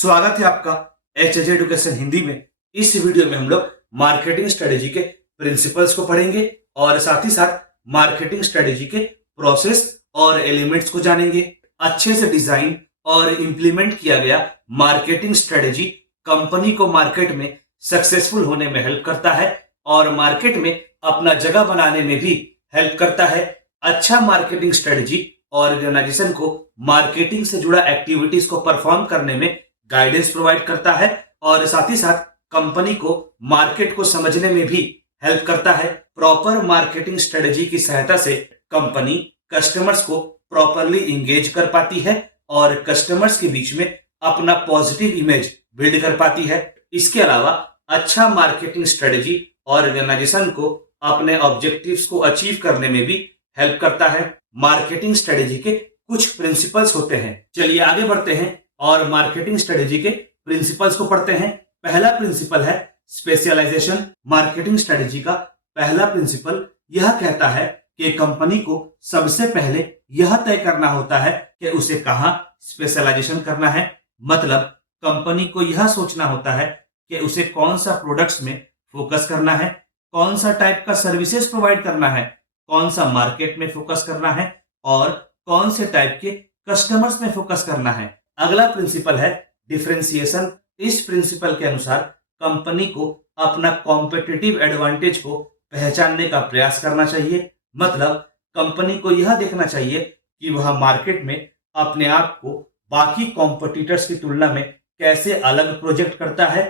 स्वागत है आपका एच एजुकेशन हिंदी में। इस वीडियो में हम लोग मार्केटिंग स्ट्रेटेजी के प्रिंसिपल्स को पढ़ेंगे और साथ ही साथ मार्केटिंग स्ट्रेटेजी के प्रोसेस और एलिमेंट्स को जानेंगे। अच्छे से डिजाइन और इंप्लीमेंट किया गया मार्केटिंग स्ट्रेटेजी कंपनी को मार्केट में सक्सेसफुल होने में हेल्प करता है और मार्केट में अपना जगह बनाने में भी हेल्प करता है। अच्छा मार्केटिंग स्ट्रेटेजी ऑर्गेनाइजेशन को मार्केटिंग से जुड़ा एक्टिविटीज को परफॉर्म करने में गाइडेंस प्रोवाइड करता है और साथ ही साथ कंपनी को मार्केट को समझने में भी हेल्प करता है। प्रॉपर मार्केटिंग स्ट्रेटेजी की सहायता से कंपनी कस्टमर्स को प्रॉपरली इंगेज कर पाती है और कस्टमर्स के बीच में अपना पॉजिटिव इमेज बिल्ड कर पाती है। इसके अलावा अच्छा मार्केटिंग स्ट्रेटेजी ऑर्गेनाइजेशन को अपने ऑब्जेक्टिव्स को अचीव करने में भी हेल्प करता है। मार्केटिंग स्ट्रेटेजी के कुछ प्रिंसिपल्स होते हैं। चलिए आगे बढ़ते हैं और मार्केटिंग स्ट्रेटेजी के प्रिंसिपल्स को पढ़ते हैं। पहला प्रिंसिपल है स्पेशलाइजेशन। मार्केटिंग स्ट्रेटेजी का पहला प्रिंसिपल यह कहता है कि कंपनी को सबसे पहले यह तय करना होता है कि उसे कहां स्पेशलाइजेशन करना है। मतलब कंपनी को यह सोचना होता है कि उसे कौन सा प्रोडक्ट्स में फोकस करना है, कौन सा टाइप का सर्विसेज प्रोवाइड करना है, कौन सा मार्केट में फोकस करना है और कौन से टाइप के कस्टमर्स में फोकस करना है। अगला प्रिंसिपल है डिफरेंशिएशन। इस प्रिंसिपल के अनुसार कंपनी को अपना कॉम्पिटिटिव एडवांटेज को पहचानने का प्रयास करना चाहिए। मतलब कंपनी को यह देखना चाहिए कि वह मार्केट में अपने आप को बाकी कॉम्पिटिटर्स की तुलना में कैसे अलग प्रोजेक्ट करता है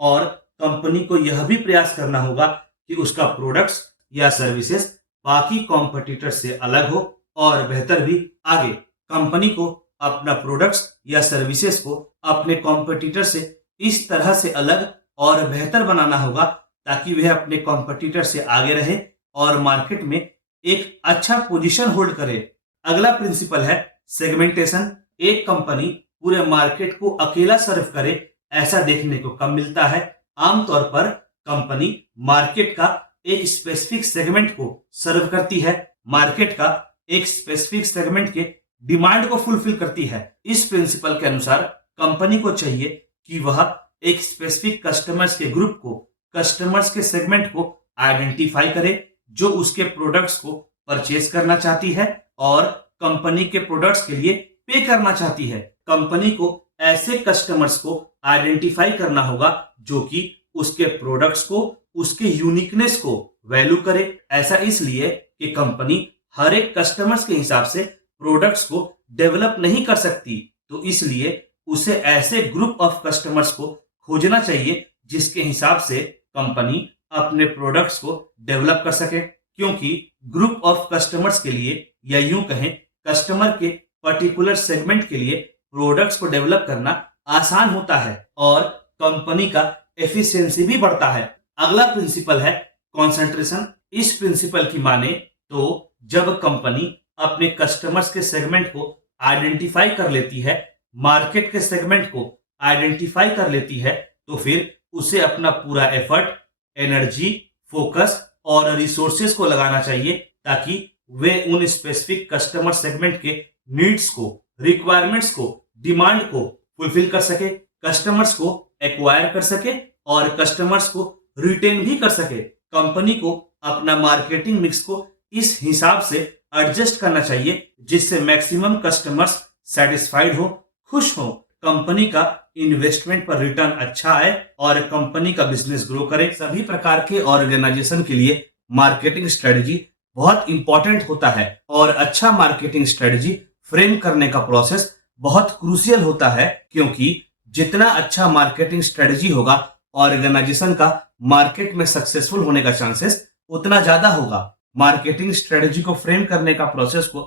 और कंपनी को यह भी प्रयास करना होगा कि उसका प्रोडक्ट्स या सर्विसेज बाकी कॉम्पिटिटर्स से अलग हो और बेहतर भी आगे। कंपनी को अपना प्रोडक्ट्स या सर्विसेज को अपने कॉम्पिटिटर से इस तरह से अलग और बेहतर बनाना होगा ताकि वह अपने कॉम्पिटिटर से आगे रहे और मार्केट में एक अच्छा पोजीशन होल्ड करे। अगला प्रिंसिपल है सेगमेंटेशन। एक कंपनी पूरे मार्केट को अकेला सर्व करे ऐसा देखने को कम मिलता है। आमतौर पर कंपनी मार्केट का एक स्पेसिफिक सेगमेंट को सर्व करती है, मार्केट का एक स्पेसिफिक सेगमेंट के डिमांड को फुलफिल करती है। इस प्रिंसिपल के अनुसार कंपनी को चाहिए कि वह एक स्पेसिफिक कस्टमर्स के ग्रुप को, कस्टमर्स के सेगमेंट को आइडेंटिफाई करे जो उसके प्रोडक्ट्स को परचेज करना चाहती है और कंपनी के प्रोडक्ट्स के लिए पे करना चाहती है। कंपनी को ऐसे कस्टमर्स को आइडेंटिफाई करना होगा जो कि उसके प्रोडक्ट्स को, उसके यूनिकनेस को वैल्यू करे। ऐसा इसलिए कि कंपनी हर एक कस्टमर्स के हिसाब से प्रोडक्ट्स को डेवलप नहीं कर सकती, तो इसलिए उसे ऐसे ग्रुप ऑफ कस्टमर्स को खोजना चाहिए जिसके हिसाब से कंपनी अपने प्रोडक्ट्स को डेवलप कर सके। क्योंकि ग्रुप ऑफ कस्टमर्स के लिए या यूं कहें कस्टमर के पर्टिकुलर सेगमेंट के लिए प्रोडक्ट्स को डेवलप करना आसान होता है और कंपनी का एफिशिएंसी भी बढ़ता है। अगला प्रिंसिपल है कंसंट्रेशन। इस प्रिंसिपल की माने तो जब कंपनी अपने कस्टमर्स के सेगमेंट को आइडेंटिफाई कर लेती है, मार्केट के सेगमेंट को आइडेंटिफाई कर लेती है, तो फिर उसे अपना पूरा एफर्ट, एनर्जी, फोकस और रिसोर्सेज को लगाना चाहिए ताकि वे उन स्पेसिफिक कस्टमर सेगमेंट के नीड्स को, रिक्वायरमेंट्स को, डिमांड को फुलफिल कर सके, कस्टमर्स को एक्वायर कर सके और कस्टमर्स को रिटेन भी कर सके। कंपनी को अपना मार्केटिंग मिक्स को इस हिसाब से एडजस्ट करना चाहिए जिससे मैक्सिमम कस्टमर्स सेटिस्फाइड हो, खुश हो, कंपनी का इन्वेस्टमेंट पर रिटर्न अच्छा आए और कंपनी का बिजनेस ग्रो करे। सभी प्रकार के ऑर्गेनाइजेशन के लिए मार्केटिंग स्ट्रेटजी बहुत इंपॉर्टेंट होता है और अच्छा मार्केटिंग स्ट्रेटजी फ्रेम करने का प्रोसेस बहुत क्रूशियल होता है, क्योंकि जितना अच्छा मार्केटिंग स्ट्रेटजी होगा ऑर्गेनाइजेशन का मार्केट में सक्सेसफुल होने का चांसेस उतना ज्यादा होगा। मार्केटिंग स्ट्रेटजी को फ्रेम करने का प्रोसेस को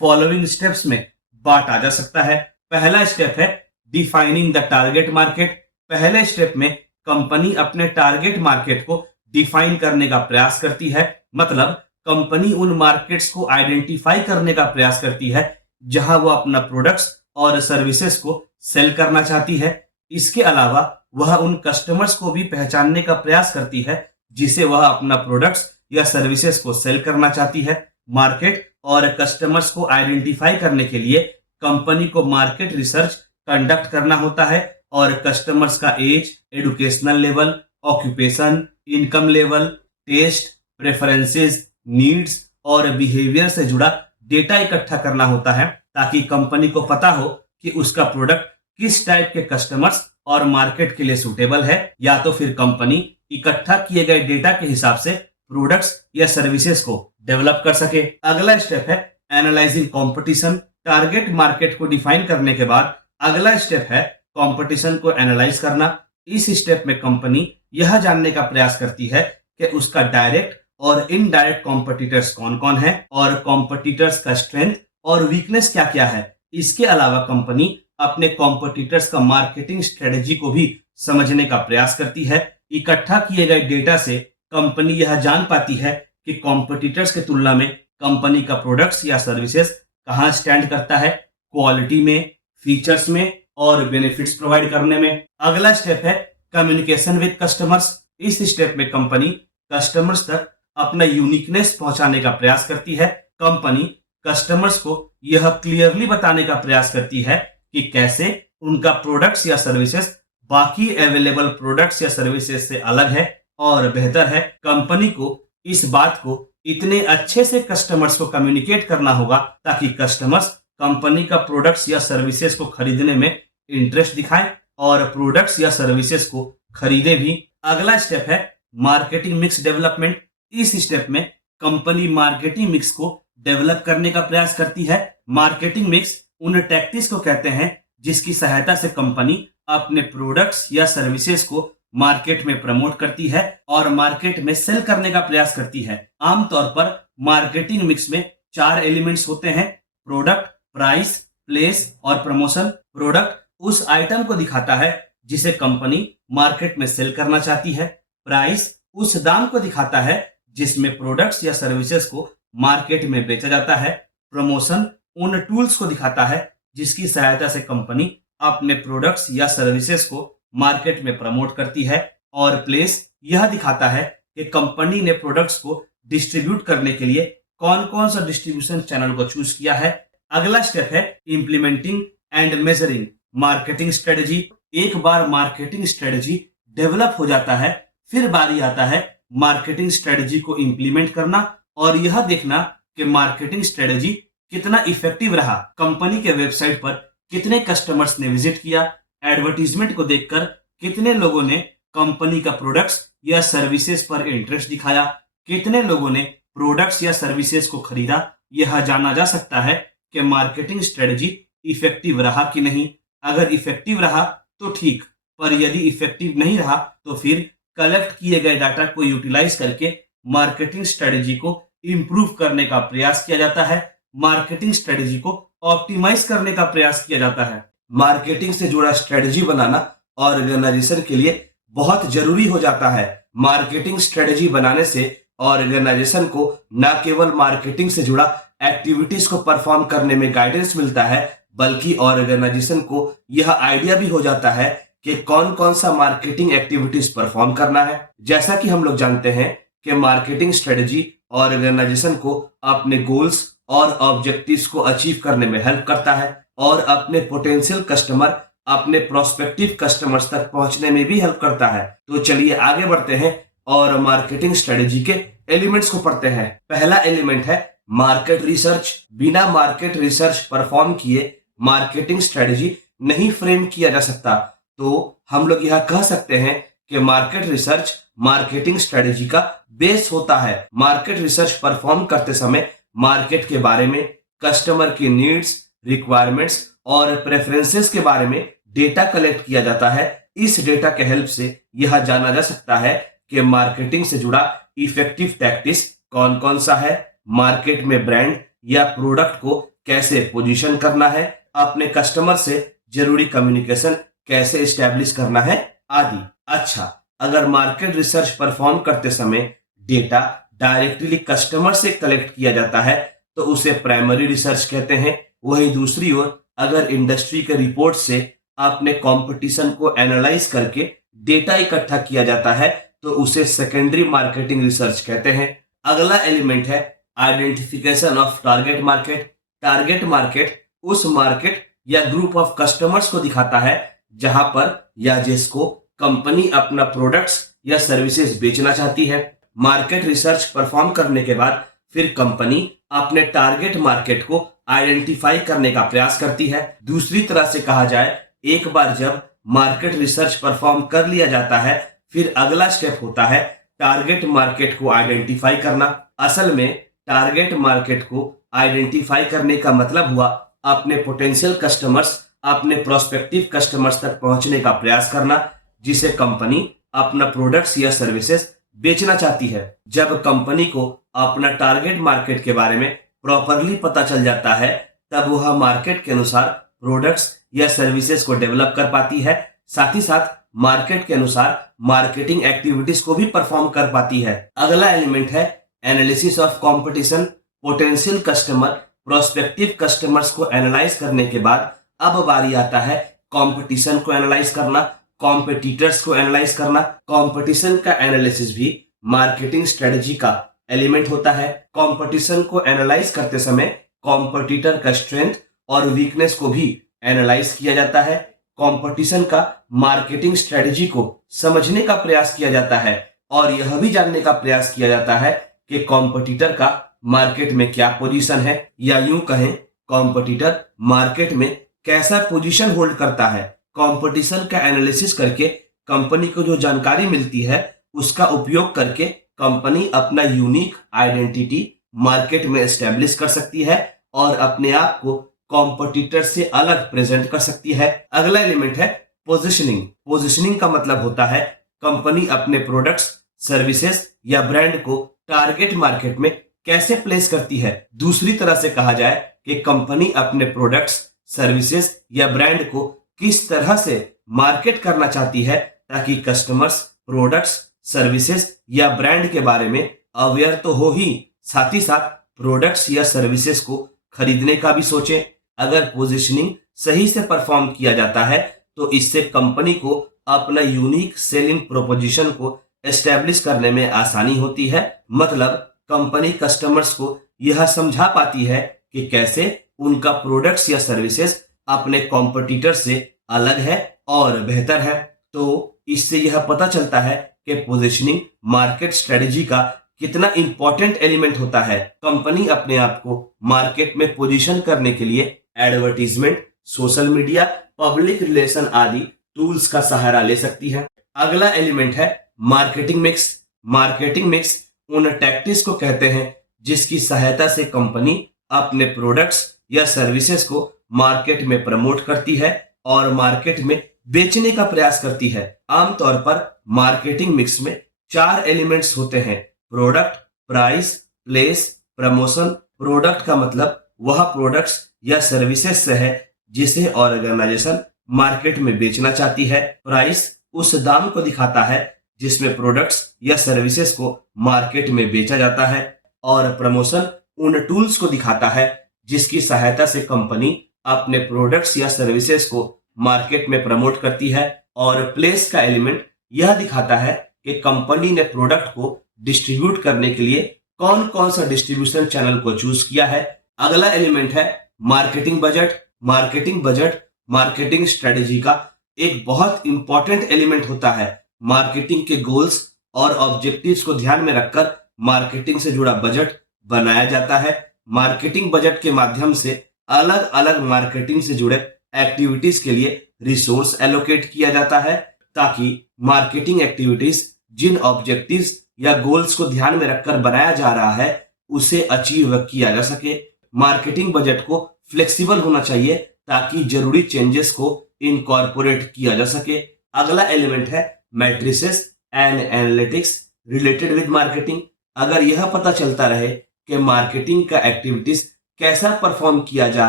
फॉलोइंग स्टेप्स में बांटा जा सकता है। पहला स्टेप है डिफाइनिंग द टारगेट मार्केट। पहले स्टेप में कंपनी अपने टारगेट मार्केट को डिफाइन करने का प्रयास करती है। मतलब कंपनी उन मार्केट्स को आइडेंटिफाई करने का प्रयास करती है जहां वो अपना प्रोडक्ट्स और सर्विसेज को सेल करना चाहती है। इसके अलावा वह उन कस्टमर्स को भी पहचानने का प्रयास करती है जिसे वह अपना प्रोडक्ट्स या सर्विसेज को सेल करना चाहती है। मार्केट और कस्टमर्स को आइडेंटिफाई करने के लिए कंपनी को मार्केट रिसर्च कंडक्ट करना होता है और कस्टमर्स का age, educational level, occupation, income level, taste, preferences, needs और बिहेवियर से जुड़ा डेटा इकट्ठा करना होता है, ताकि कंपनी को पता हो कि उसका प्रोडक्ट किस टाइप के कस्टमर्स और मार्केट के लिए सूटेबल है, या तो फिर कंपनी इकट्ठा किए गए डेटा के हिसाब से प्रोडक्ट्स या सर्विसेज को डेवलप कर सके। अगला स्टेप है एनालाइजिंग कंपटीशन। टारगेट मार्केट को डिफाइन करने के बाद अगला स्टेप है कंपटीशन को एनालाइज करना। इस स्टेप में कंपनी यह जानने का प्रयास करती है कि उसका डायरेक्ट और इनडायरेक्ट कॉम्पिटिटर्स कौन कौन है और कॉम्पिटिटर्स का स्ट्रेंथ और वीकनेस क्या क्या है। इसके अलावा कंपनी अपने कॉम्पिटिटर्स का मार्केटिंग स्ट्रेटेजी को भी समझने का प्रयास करती है। इकट्ठा किए गए डेटा से कंपनी यह जान पाती है कि कॉम्पिटिटर्स के तुलना में कंपनी का प्रोडक्ट्स या सर्विसेज कहाँ स्टैंड करता है, क्वालिटी में, फीचर्स में और बेनिफिट्स प्रोवाइड करने में। अगला स्टेप है कम्युनिकेशन विद कस्टमर्स। इस स्टेप में कंपनी कस्टमर्स तक अपना यूनिकनेस पहुंचाने का प्रयास करती है। कंपनी कस्टमर्स को यह क्लियरली बताने का प्रयास करती है कि कैसे उनका प्रोडक्ट्स या सर्विसेज बाकी अवेलेबल प्रोडक्ट्स या सर्विसेज से अलग है और बेहतर है। कंपनी को इस बात को इतने अच्छे से कस्टमर्स को कम्युनिकेट करना होगा ताकि कस्टमर्स कंपनी का प्रोडक्ट्स या सर्विसेज को खरीदने में इंटरेस्ट दिखाएं और प्रोडक्ट्स या सर्विसेज को खरीदे भी। अगला स्टेप है मार्केटिंग मिक्स डेवलपमेंट। इस स्टेप में कंपनी मार्केटिंग मिक्स को डेवलप करने का प्रयास करती है। मार्केटिंग मिक्स उन टैक्टिक्स को कहते हैं जिसकी सहायता से कंपनी अपने प्रोडक्ट्स या सर्विसेज को मार्केट में प्रमोट करती है और मार्केट में सेल करने का प्रयास करती है। आमतौर पर मार्केटिंग मिक्स में 4 एलिमेंट्स होते हैं: प्रोडक्ट, प्राइस, प्लेस और प्रमोशन। प्रोडक्ट उस आइटम को दिखाता है जिसे कंपनी मार्केट में सेल करना चाहती है। प्राइस उस दाम को दिखाता है जिसमें प्रोडक्ट्स या सर्विसेज को मार्केट में बेचा जाता है। प्रमोशन उन टूल्स को दिखाता है जिसकी सहायता से कंपनी अपने प्रोडक्ट्स या सर्विसेज को मार्केट में प्रमोट करती है। और प्लेस यह दिखाता है कि कंपनी ने प्रोडक्ट्स को डिस्ट्रीब्यूट करने के लिए कौन कौन सा डिस्ट्रीब्यूशन चैनल को चूज किया है। अगला स्टेप है implementing and measuring marketing strategy. एक बार मार्केटिंग स्ट्रेटजी डेवलप हो जाता है, फिर बारी आता है मार्केटिंग स्ट्रेटजी को इंप्लीमेंट करना और यह देखना कि मार्केटिंग स्ट्रेटजी कितना इफेक्टिव रहा। कंपनी के वेबसाइट पर कितने कस्टमर्स ने विजिट किया, एडवर्टीजमेंट को देखकर कितने लोगों ने कंपनी का प्रोडक्ट्स या सर्विसेज पर इंटरेस्ट दिखाया, कितने लोगों ने प्रोडक्ट्स या सर्विसेज को खरीदा। यह जाना जा सकता है कि मार्केटिंग स्ट्रेटजी इफेक्टिव रहा कि नहीं। अगर इफेक्टिव रहा तो ठीक, पर यदि इफेक्टिव नहीं रहा तो फिर कलेक्ट किए गए डाटा को यूटिलाइज करके मार्केटिंग स्ट्रेटजी को इंप्रूव करने का प्रयास किया जाता है। मार्केटिंग स्ट्रेटजी को ऑप्टिमाइज करने का प्रयास किया जाता है। मार्केटिंग से जुड़ा स्ट्रेटजी बनाना ऑर्गेनाइजेशन के लिए बहुत जरूरी हो जाता है। मार्केटिंग स्ट्रेटजी बनाने से ऑर्गेनाइजेशन को न केवल मार्केटिंग से जुड़ा एक्टिविटीज को परफॉर्म करने में गाइडेंस मिलता है, बल्कि ऑर्गेनाइजेशन को यह आइडिया भी हो जाता है कि कौन कौन सा मार्केटिंग एक्टिविटीज परफॉर्म करना है। जैसा कि हम लोग जानते हैं कि मार्केटिंग स्ट्रेटजी ऑर्गेनाइजेशन को अपने गोल्स और ऑब्जेक्टिव्स को अचीव करने में हेल्प करता है और अपने पोटेंशियल कस्टमर, अपने प्रोस्पेक्टिव कस्टमर्स तक पहुंचने में भी हेल्प करता है। तो चलिए आगे बढ़ते हैं और मार्केटिंग स्ट्रेटजी के एलिमेंट्स को पढ़ते हैं। पहला एलिमेंट है मार्केट रिसर्च। बिना मार्केट रिसर्च परफॉर्म किए मार्केटिंग स्ट्रेटजी नहीं फ्रेम किया जा सकता। तो हम लोग यह कह सकते हैं कि मार्केट रिसर्च मार्केटिंग स्ट्रेटजी का बेस होता है। मार्केट रिसर्च परफॉर्म करते समय मार्केट के बारे में, कस्टमर की नीड्स, रिक्वायरमेंट्स और प्रेफरेंसेस के बारे में डेटा कलेक्ट किया जाता है। इस डेटा के हेल्प से यह जाना जा सकता है कि मार्केटिंग से जुड़ा इफेक्टिव टैक्टिक्स कौन कौन सा है, मार्केट में ब्रांड या प्रोडक्ट को कैसे पोजीशन करना है, अपने कस्टमर से जरूरी कम्युनिकेशन कैसे एस्टेब्लिश करना है आदि। अच्छा, अगर मार्केट रिसर्च परफॉर्म करते समय डेटा डायरेक्टली कस्टमर से कलेक्ट किया जाता है तो उसे प्राइमरी रिसर्च कहते हैं। वहीं दूसरी ओर अगर इंडस्ट्री के रिपोर्ट से अपने कंपटीशन को एनालाइज करके डेटा इकट्ठा किया जाता है तो उसे सेकेंडरी मार्केटिंग रिसर्च कहते हैं। अगला एलिमेंट है identification of target market. Target market उस मार्केट या ग्रुप ऑफ कस्टमर्स को दिखाता है जहां पर या जिसको कंपनी अपना प्रोडक्ट्स या सर्विसेज बेचना चाहती है। मार्केट रिसर्च परफॉर्म करने के बाद फिर कंपनी अपने टारगेट मार्केट को आइडेंटिफाई करने का प्रयास करती है। दूसरी तरह से कहा जाए, एक बार जब मार्केट रिसर्च परफॉर्म कर लिया जाता है, फिर अगला स्टेप होता है टारगेट मार्केट को आइडेंटिफाई करना। असल में टारगेट मार्केट को आइडेंटिफाई करने का मतलब हुआ अपने पोटेंशियल कस्टमर्स, अपने प्रोस्पेक्टिव कस्टमर्स तक पहुंचने का प्रयास करना, जिसे कंपनी अपना प्रोडक्ट्स या सर्विसेज बेचना चाहती है। जब कंपनी को अपना टारगेट मार्केट के बारे में प्रॉपरली पता चल जाता है, तब वह मार्केट के अनुसार प्रोडक्ट्स या सर्विसेज को डेवलप कर पाती है। साथ ही साथ मार्केट के अनुसार मार्केटिंग एक्टिविटीज को भी परफॉर्म कर पाती है। अगला एलिमेंट है analysis of competition. Potential customer, prospective customers को एनालाइज करने के बाद अब बारी आता है कंपटीशन को एनालाइज करना, कॉम्पिटिटर्स को एनालाइज करना। कंपटीशन का एनालिसिस भी मार्केटिंग स्ट्रेटजी का एलिमेंट होता है। कंपटीशन को एनालाइज करते समय कॉम्पिटिटर का स्ट्रेंथ और वीकनेस को भी एनालाइज किया जाता है। कंपटीशन का मार्केटिंग स्ट्रेटजी को समझने का प्रयास किया जाता है और यह भी जानने का प्रयास किया जाता है कि कॉम्पिटिटर का मार्केट में क्या पोजीशन है, या यूं कहें कॉम्पिटिटर मार्केट में कैसा पोजीशन होल्ड करता है। कंपटीशन का एनालिसिस करके कंपनी को जो जानकारी मिलती है, उसका उपयोग करके कंपनी अपना यूनिक आइडेंटिटी मार्केट में एस्टेब्लिश कर सकती है और अपने आप को कॉम्पिटिटर से अलग प्रेजेंट कर सकती है। अगला एलिमेंट है पोजीशनिंग। पोजीशनिंग का मतलब होता है कंपनी अपने प्रोडक्ट्स, सर्विसेज या ब्रांड को टारगेट मार्केट में कैसे प्लेस करती है। दूसरी तरह से कहा जाए कि कंपनी अपने प्रोडक्ट्स, सर्विसेज या ब्रांड को किस तरह से मार्केट करना चाहती है, ताकि कस्टमर्स प्रोडक्ट्स, सर्विसेज या ब्रांड के बारे में अवेयर तो हो ही, साथ ही साथ प्रोडक्ट्स या सर्विसेज को खरीदने का भी सोचें। अगर पोजीशनिंग सही से परफॉर्म किया जाता है, तो इससे कंपनी को अपना यूनिक सेलिंग प्रोपोजिशन को एस्टेब्लिश करने में आसानी होती है। मतलब कंपनी कस्टमर्स को यह समझा पाती है कि कैसे उनका प्रोडक्ट्स या सर्विसेज अपने कॉम्पिटिटर से अलग है और बेहतर है। तो इससे यह पता चलता है कि पोजीशनिंग मार्केट स्ट्रेटजी का कितना इंपॉर्टेंट एलिमेंट होता है। कंपनी अपने आप को मार्केट में पोजीशन करने के लिए advertisement, social media, public relation आदि टूल्स का सहारा ले सकती है। अगला एलिमेंट है मार्केटिंग मिक्स। मार्केटिंग मिक्स उन टैक्टिक्स को कहते हैं जिसकी सहायता से कंपनी अपने प्रोडक्ट्स या सर्विसेज को मार्केट में प्रमोट करती है और मार्केट में बेचने का प्रयास करती है। आमतौर पर मार्केटिंग मिक्स में 4 एलिमेंट्स होते हैं: product, price, place, promotion. Product का मतलब वह प्रोडक्ट्स या सर्विसेज से है जिसे ऑर्गेनाइजेशन मार्केट में बेचना चाहती है। प्राइस उस दाम को दिखाता है जिसमें प्रोडक्ट्स या सर्विसेज को मार्केट में बेचा जाता है। और प्रमोशन उन टूल्स को दिखाता है जिसकी सहायता से कंपनी अपने प्रोडक्ट्स या सर्विसेज को मार्केट में प्रमोट करती है। और प्लेस का एलिमेंट यह दिखाता है कि कंपनी ने प्रोडक्ट को डिस्ट्रीब्यूट करने के लिए कौन कौन सा डिस्ट्रीब्यूशन चैनल को चूज किया है। अगला एलिमेंट है marketing budget. Marketing budget marketing strategy का एक बहुत इंपॉर्टेंट एलिमेंट होता है। मार्केटिंग के गोल्स और ऑब्जेक्टिव्स को ध्यान में रखकर मार्केटिंग से जुड़ा बजट बनाया जाता है। मार्केटिंग बजट के माध्यम से अलग अलग मार्केटिंग से जुड़े एक्टिविटीज के लिए रिसोर्स एलोकेट किया जाता है, ताकि मार्केटिंग एक्टिविटीज जिन ऑब्जेक्टिव्स या गोल्स को ध्यान में रखकर बनाया जा रहा है, उसे अचीव किया जा सके। मार्केटिंग बजट को फ्लेक्सिबल होना चाहिए ताकि जरूरी चेंजेस को इनकॉर्पोरेट किया जा सके। अगला एलिमेंट है matrices and analytics related with marketing. अगर यह पता चलता रहे कि मार्केटिंग का एक्टिविटीज कैसा परफॉर्म किया जा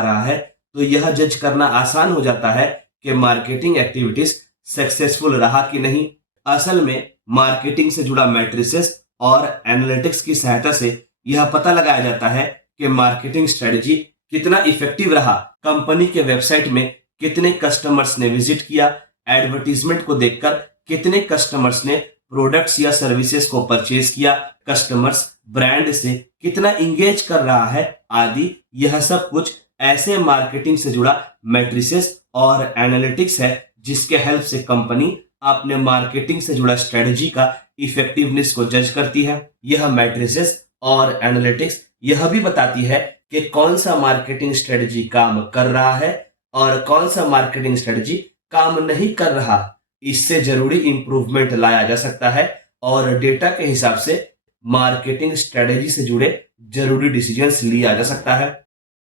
रहा है, तो यह जज करना आसान हो जाता है कि मार्केटिंग एक्टिविटीज सक्सेसफुल रहा कि नहीं। असल में मार्केटिंग से जुड़ा मैट्रिसेस और एनालिटिक्स की सहायता से यह पता लगाया जाता है कि मार्केटिंग स्ट्रेटजी कितना इफेक्टिव रहा, कंपनी के वेबसाइट में कितने कस्टमर्स ने विजिट किया, एडवर्टीजमेंट को देखकर कितने कस्टमर्स ने प्रोडक्ट्स या सर्विसेज को परचेज किया, कस्टमर्स ब्रांड से कितना इंगेज कर रहा है आदि। यह सब कुछ ऐसे मार्केटिंग से जुड़ा मैट्रिसेस और एनालिटिक्स है जिसके हेल्प से कंपनी अपने मार्केटिंग से जुड़ा स्ट्रेटजी का इफेक्टिवनेस को जज करती है। यह मैट्रिसेस और एनालिटिक्स यह भी बताती है कि कौन सा मार्केटिंग स्ट्रेटजी काम कर रहा है और कौन सा मार्केटिंग स्ट्रेटजी काम नहीं कर रहा। इससे जरूरी इंप्रूवमेंट लाया जा सकता है और डेटा के हिसाब से मार्केटिंग स्ट्रेटजी से जुड़े जरूरी डिसीजंस लिया जा सकता है।